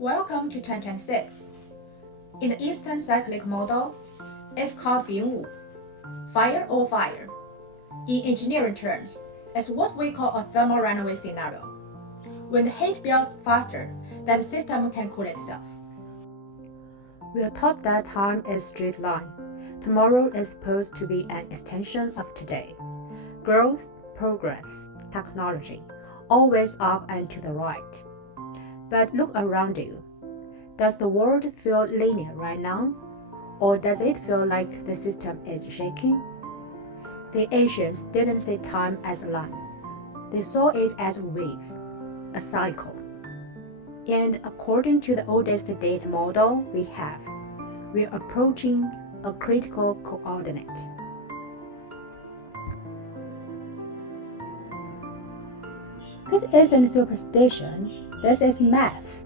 Welcome to 2026. In the Eastern cyclic model, it's called 丙午, fire or fire. In engineering terms, it's what we call a thermal runaway scenario, when the heat builds faster than the system can cool itself. We are taught that time is a straight line. Tomorrow is supposed to be an extension of today. Growth, progress, technology, always up and to the right. But look around you. Does the world feel linear right now? Or does it feel like the system is shaking? The ancients didn't see time as a line. They saw it as a wave, a cycle. And according to the oldest date model we have, we're approaching a critical coordinate. This isn't superstition, this is math.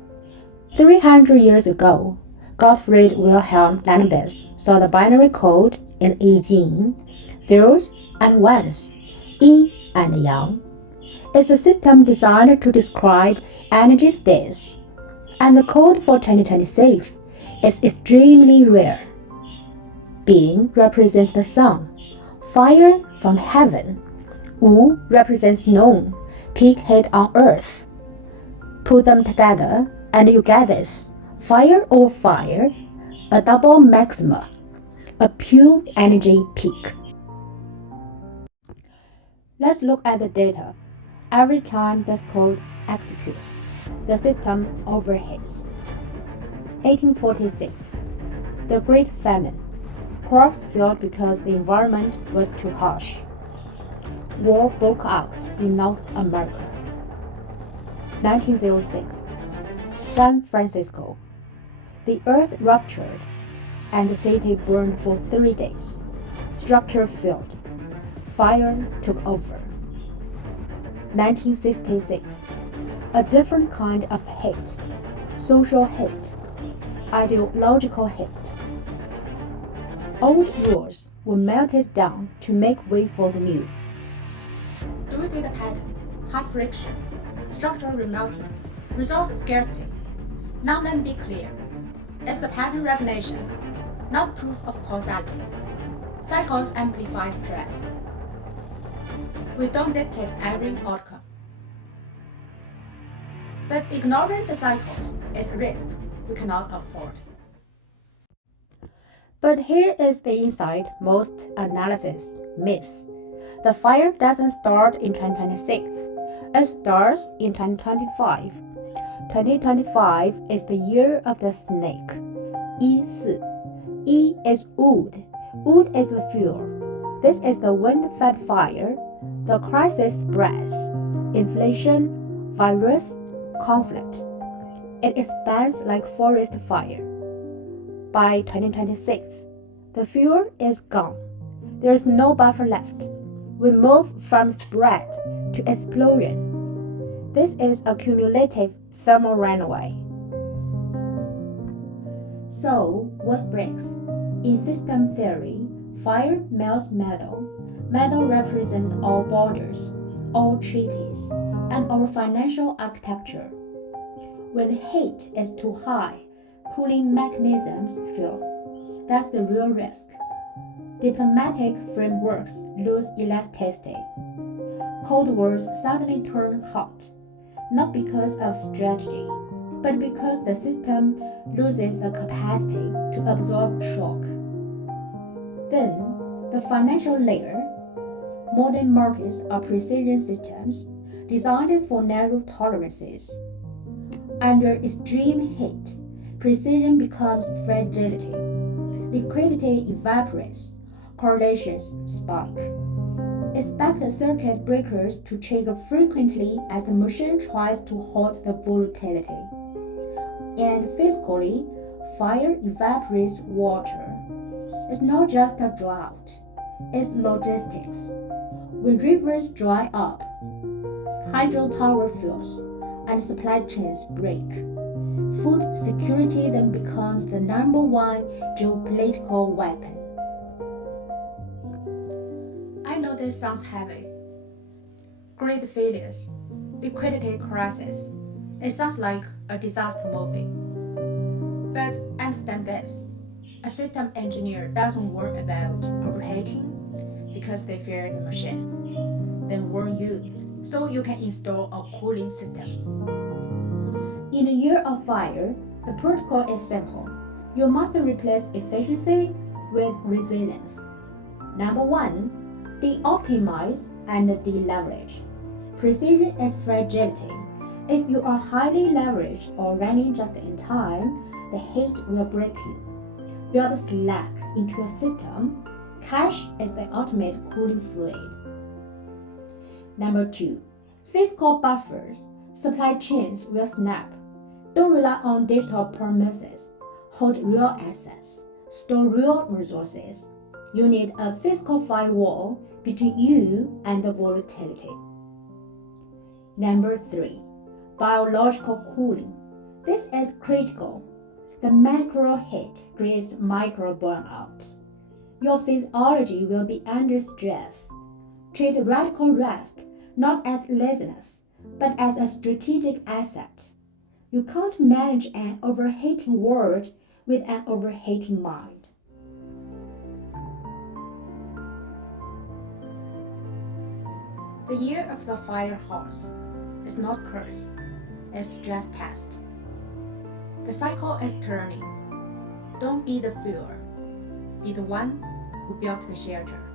300 years ago, Gottfried Wilhelm Leibniz saw the binary code in I Ching, zeros and ones, yin and yang. It's a system designed to describe energy states, and the code for 2026 is extremely rare. Bing represents the sun, fire from heaven. Wu represents known, peak heat on earth. Put them together and you get this: fire or fire, a double maxima, a pure energy peak. Let's look at the data. Every time this code executes, the system overheats. 1846, the Great Famine. Crops failed because the environment was too harsh. War broke out in North America. 1906, San Francisco. The earth ruptured and the city burned for 3 days. Structure failed. Fire took over. 1966, a different kind of hate. Social hate. Ideological hate. Old rules were melted down to make way for the new. Do you see the pattern? High friction, structural remelting, resource scarcity. Now let me be clear. It's the pattern recognition, not proof of causality. Cycles amplify stress. We don't dictate every outcome. But ignoring the cycles is a risk we cannot afford. But here is the insight most analysis miss. The fire doesn't start in 2026. It starts in 2025. 2025 is the year of the snake. 14. E is wood. Wood is the fuel. This is the wind-fed fire. The crisis spreads. Inflation, virus, conflict. It expands like forest fire. By 2026, the fuel is gone. There is no buffer left. We move from spread to explosion. This is a cumulative thermal runaway. So, what breaks? In system theory, fire melts metal. Metal represents all borders, all treaties, and our financial architecture. When the heat is too high, cooling mechanisms fail. That's the real risk. Diplomatic frameworks lose elasticity. Cold wars suddenly turn hot, not because of strategy, but because the system loses the capacity to absorb shock. Then, the financial layer. Modern markets are precision systems designed for narrow tolerances. Under extreme heat, precision becomes fragility. Liquidity evaporates. Correlations spike. Expect circuit breakers to trigger frequently as the machine tries to halt the volatility. And physically, fire evaporates water. It's not just a drought, it's logistics. When rivers dry up, hydropower fails, and supply chains break. Food security then becomes the #1 geopolitical weapon. I know this sounds heavy. Great failures, liquidity crisis. It sounds like a disaster movie. But understand this, a system engineer doesn't worry about overheating because they fear the machine. They warn you so you can install a cooling system. In a year of fire, the protocol is simple. You must replace efficiency with resilience. Number 1, de-optimize and de-leverage. Precision is fragility. If you are highly leveraged or running just in time, the heat will break you. Build slack into a system. Cash is the ultimate cooling fluid. Number 2, fiscal buffers. Supply chains will snap. Don't rely on digital promises. Hold real assets. Store real resources. You need a fiscal firewall between you and the volatility. Number 3, biological cooling. This is critical. The macro heat creates micro burnout. Your physiology will be under stress. Treat radical rest not as laziness, but as a strategic asset. You can't manage an overheating world with an overheating mind. The year of the fire horse is not curse, it's just test. The cycle is turning. Don't be the fuel. Be the one who built the shelter.